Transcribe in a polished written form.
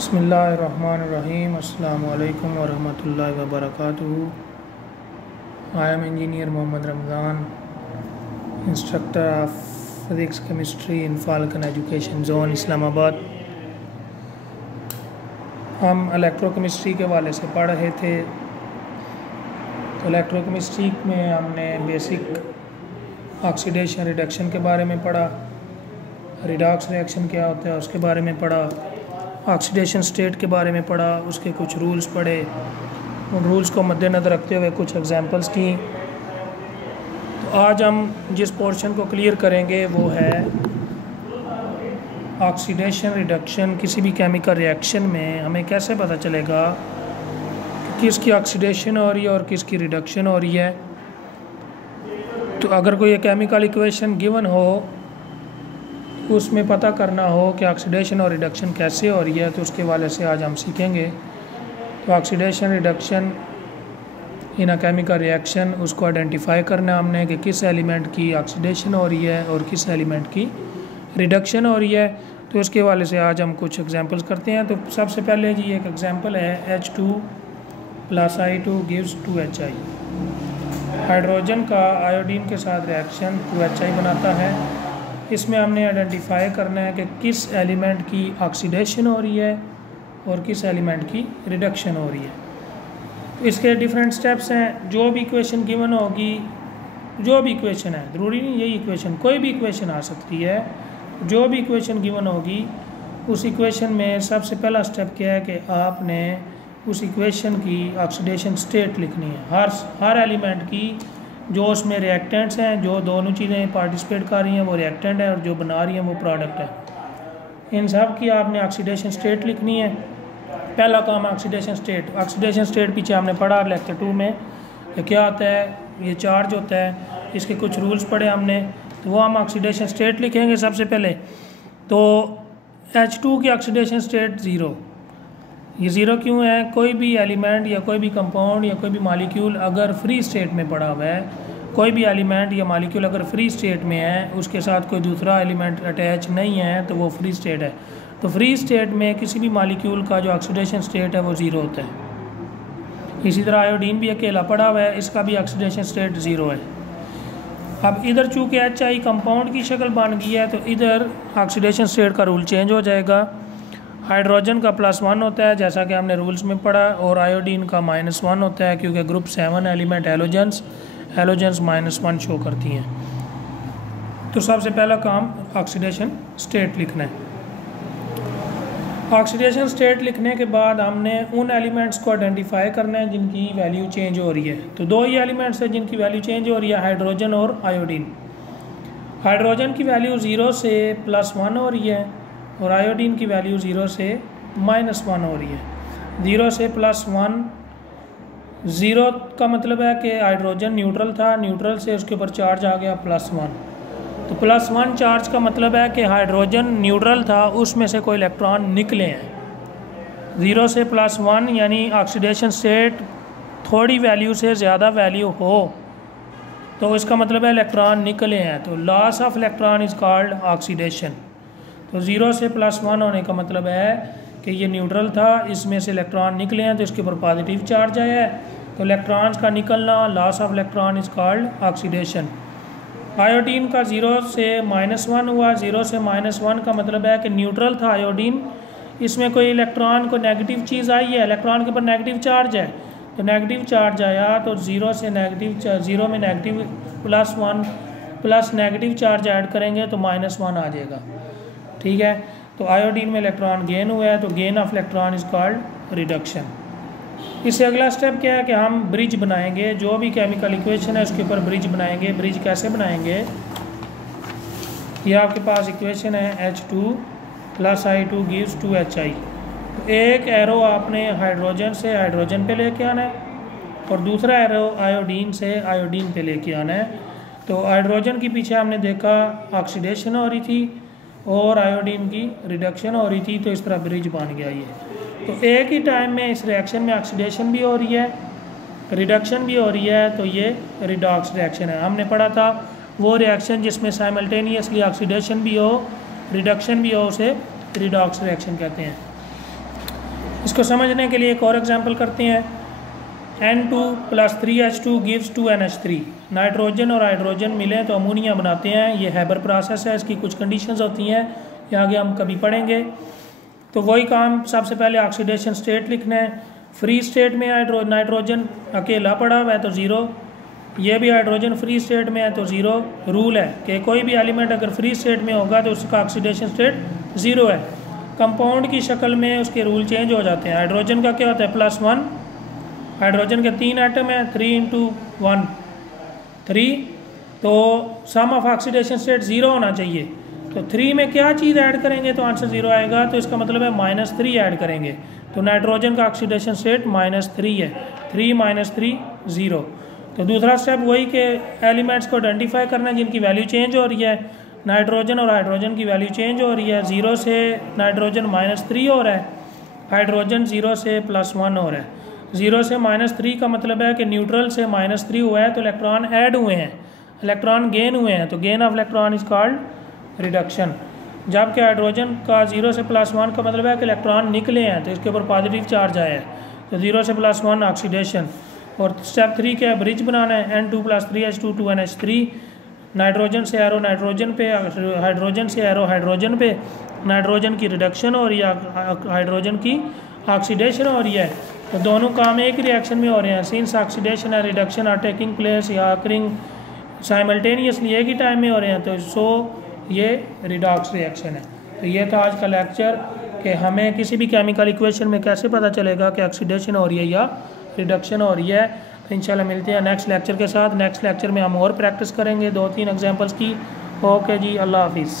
बिस्मिल्लाहिर्रहमानिर्रहीम। अस्सलामु अलैकुम वरहमतुल्लाहि वबरकातुहू। I am engineer Mohammad Ramzan, instructor of physics chemistry in Falcon Education Zone Islamabad. हम इलेक्ट्रोकेमिस्ट्री के हवाले से पढ़ रहे थे। तो इलेक्ट्रोकेमिस्ट्री में हमने बेसिक ऑक्सीडेशन रिडक्शन के बारे में पढ़ा, रिडॉक्स रिएक्शन क्या होता है उसके बारे में पढ़ा, ऑक्सीडेशन स्टेट के बारे में पढ़ा, उसके कुछ रूल्स पढ़े, उन रूल्स को मद्देनज़र रखते हुए कुछ एग्जांपल्स की। तो आज हम जिस पोर्शन को क्लियर करेंगे वो है ऑक्सीडेशन रिडक्शन। किसी भी केमिकल रिएक्शन में हमें कैसे पता चलेगा कि किसकी ऑक्सीडेशन हो रही है और किसकी रिडक्शन हो रही है। तो अगर कोई केमिकल इक्वेशन गिवन हो, उसमें पता करना हो कि ऑक्सीडेशन और रिडक्शन कैसे हो रही है, तो उसके हवाले से आज हम सीखेंगे। तो oxidation reduction in a chemical reaction, उसको आइडेंटिफाई करना हमने कि किस एलिमेंट की ऑक्सीडेशन हो रही है और किस एलिमेंट की रिडक्शन हो रही है। तो उसके हवाले से आज हम कुछ एग्जांपल्स करते हैं। तो सबसे पहले जी एक एग्जांपल है H2 + I2 gives 2HI। Hydrogen का आयोडीन के साथ रिएक्शन 2HI बनाता है। इसमें हमने आइडेंटिफाई करना है कि किस एलिमेंट की ऑक्सीडेशन हो रही है और किस एलिमेंट की रिडक्शन हो रही है। तो इसके डिफरेंट स्टेप्स हैं। जो भी इक्वेशन गिवन होगी, जो भी इक्वेशन है, ज़रूरी नहीं यही इक्वेशन, कोई भी इक्वेशन आ सकती है। जो भी इक्वेशन गिवन होगी उस इक्वेशन में सबसे पहला स्टेप क्या है कि आपने उस इक्वेशन की ऑक्सीडेशन स्टेट लिखनी है। हर एलिमेंट की जो उसमें रिएक्टेंट्स हैं, जो दोनों चीज़ें पार्टिसिपेट कर रही हैं वो रिएक्टेंट है और जो बना रही हैं वो प्रोडक्ट है। इन सब की आपने ऑक्सीडेशन स्टेट लिखनी है। पहला काम है ऑक्सीडेशन स्टेट। ऑक्सीडेशन स्टेट पीछे हमने पढ़ा लेक्चर 2 में कि क्या होता है, ये चार्ज होता है, इसके कुछ रूल्स पढ़े हमने। तो वो हम ऑक्सीडेशन स्टेट लिखेंगे सबसे पहले। तो H2 की ऑक्सीडेशन स्टेट 0। ये 0 क्यों है? कोई भी एलिमेंट या कोई भी कंपाउंड या कोई भी मॉलिक्यूल अगर फ्री स्टेट में पड़ा हुआ है, कोई भी एलिमेंट या मॉलिक्यूल अगर फ्री स्टेट में है, उसके साथ कोई दूसरा एलिमेंट अटैच नहीं है, तो वो फ्री स्टेट है। तो फ्री स्टेट में किसी भी मॉलिक्यूल का जो ऑक्सीडेशन स्टेट है वो 0 होता है। इसी तरह आयोडीन भी अकेला पड़ा हुआ है, इसका भी ऑक्सीडेशन स्टेट 0 है। अब इधर चूँकि HI कंपाउंड की शक्ल बन गई है, तो इधर ऑक्सीडेशन स्टेट का रूल चेंज हो जाएगा। हाइड्रोजन का +1 होता है जैसा कि हमने रूल्स में पढ़ा, और आयोडीन का -1 होता है क्योंकि ग्रुप 7 एलिमेंट हेलोजेंस -1 शो करती हैं। तो सबसे पहला काम ऑक्सीडेशन स्टेट लिखना है। ऑक्सीडेशन स्टेट लिखने के बाद हमने उन एलिमेंट्स को आइडेंटिफाई करना है जिनकी वैल्यू चेंज हो रही है। तो दो ही एलिमेंट्स हैं जिनकी वैल्यू चेंज हो रही है, हाइड्रोजन और आयोडीन। हाइड्रोजन की वैल्यू 0 से +1 हो रही है और आयोडीन की वैल्यू 0 से -1 हो रही है। 0 से +1, 0 का मतलब है कि हाइड्रोजन न्यूट्रल था, न्यूट्रल से उसके ऊपर चार्ज आ गया +1। तो +1 चार्ज का मतलब है कि हाइड्रोजन न्यूट्रल था, उसमें से कोई इलेक्ट्रॉन निकले हैं। 0 से +1 यानी ऑक्सीडेशन स्टेट थोड़ी वैल्यू से ज़्यादा वैल्यू हो तो इसका मतलब है इलेक्ट्रॉन निकले हैं। तो loss of electron is called oxidation. तो 0 से +1 होने का मतलब है कि ये न्यूट्रल था, इसमें से इलेक्ट्रॉन निकले हैं तो इसके ऊपर पॉजिटिव चार्ज आया है। तो इलेक्ट्रॉन्स का निकलना, loss of electron is called oxidation. Iodine का 0 से -1 हुआ। 0 से -1 का मतलब है कि न्यूट्रल था आयोडीन, इसमें कोई इलेक्ट्रॉन को नेगेटिव चीज़ आई है, इलेक्ट्रॉन के ऊपर नेगेटिव चार्ज है। तो नेगेटिव चार्ज आया तो 0 से -0 में negative +1 plus negative charge add करेंगे तो -1 आ जाएगा। ठीक है। तो आयोडीन में इलेक्ट्रॉन गेन हुआ है, तो gain of electron is called reduction. इससे अगला स्टेप क्या है कि हम ब्रिज बनाएंगे। जो भी केमिकल इक्वेशन है उसके ऊपर ब्रिज बनाएंगे। ब्रिज कैसे बनाएंगे? ये आपके पास इक्वेशन है H2 + I2 गिव्स 2HI। तो एक एरो आपने हाइड्रोजन से हाइड्रोजन पे लेके आना है और दूसरा एरो आयोडीन से आयोडीन पे लेके आना है। तो हाइड्रोजन के पीछे हमने देखा ऑक्सीडेशन हो रही थी और आयोडीन की रिडक्शन हो रही थी, तो इस तरह ब्रिज बन गया ये। तो एक ही टाइम में इस रिएक्शन में ऑक्सीडेशन भी हो रही है, रिडक्शन भी हो रही है, तो ये रिडॉक्स रिएक्शन है। हमने पढ़ा था वो रिएक्शन जिसमें साइमल्टेनियसली ऑक्सीडेशन भी हो, रिडक्शन भी हो, उसे रिडॉक्स रिएक्शन कहते हैं। इसको समझने के लिए एक और एग्जांपल करते हैं। N2 + 3H2 gives 2NH3। Nitrogen और हाइड्रोजन मिलें तो अमोनिया बनाते हैं। ये हैबर प्रोसेस है, इसकी कुछ कंडीशंस होती हैं, ये आगे हम कभी पढ़ेंगे। तो वही काम, सबसे पहले ऑक्सीडेशन स्टेट लिखना है। फ्री स्टेट में नाइट्रोजन अकेला पड़ा हुआ है तो 0, ये भी हाइड्रोजन फ्री स्टेट में है तो 0। रूल है कि कोई भी एलिमेंट अगर फ्री स्टेट में होगा तो उसका ऑक्सीडेशन स्टेट 0 है। कंपाउंड की शक्ल में उसके रूल चेंज हो जाते हैं। हाइड्रोजन का क्या होता है, +1। हाइड्रोजन के 3 एटम हैं, 3 × 1 3, तो सम ऑफ ऑक्सीडेशन स्टेट 0 होना चाहिए। तो 3 में क्या चीज़ ऐड करेंगे तो आंसर 0 आएगा, तो इसका मतलब है -3 ऐड करेंगे। तो नाइट्रोजन का ऑक्सीडेशन स्टेट -3 है, 3 - 3 0। तो दूसरा स्टेप वही कि एलिमेंट्स को आइडेंटिफाई करना जिनकी वैल्यू चेंज हो रही है। नाइट्रोजन और हाइड्रोजन की वैल्यू चेंज हो रही है, 0 से नाइट्रोजन -3 हो रहा है, हाइड्रोजन 0 से +1 हो रहा है। 0 से -3 का मतलब है कि न्यूट्रल से -3 हुआ है तो इलेक्ट्रॉन ऐड हुए हैं, इलेक्ट्रॉन गेन हुए हैं, तो gain of electron is called reduction. जबकि हाइड्रोजन का 0 से +1 का मतलब है कि इलेक्ट्रॉन निकले हैं तो इसके ऊपर पॉजिटिव चार्ज आया है, तो 0 से +1 ऑक्सीडेशन। और स्टेप 3 क्या है, ब्रिज बनाना है। N2 + 3H2 2NH3, नाइट्रोजन से एरो नाइट्रोजन पे, हाइड्रोजन से एरो हाइड्रोजन पे, नाइट्रोजन की रिडक्शन हो रही है, हाइड्रोजन की ऑक्सीडेशन हो रही है। तो दोनों काम एक ही रिएक्शन में हो रहे हैं। Since oxidation and reduction are taking place या अकरिंग साइमल्टेनियसली, एक ही टाइम में हो रहे हैं, तो सो ये रिडॉक्स रिएक्शन है। तो ये था आज का लेक्चर कि हमें किसी भी केमिकल इक्वेशन में कैसे पता चलेगा कि ऑक्सीडेशन हो रही है या रिडक्शन हो रही है। तो इंशाल्लाह मिलते हैं नेक्स्ट लेक्चर के साथ। नेक्स्ट लेक्चर में हम और प्रैक्टिस करेंगे 2-3 एग्जांपल्स की। ओके जी, अल्लाह हाफिज़।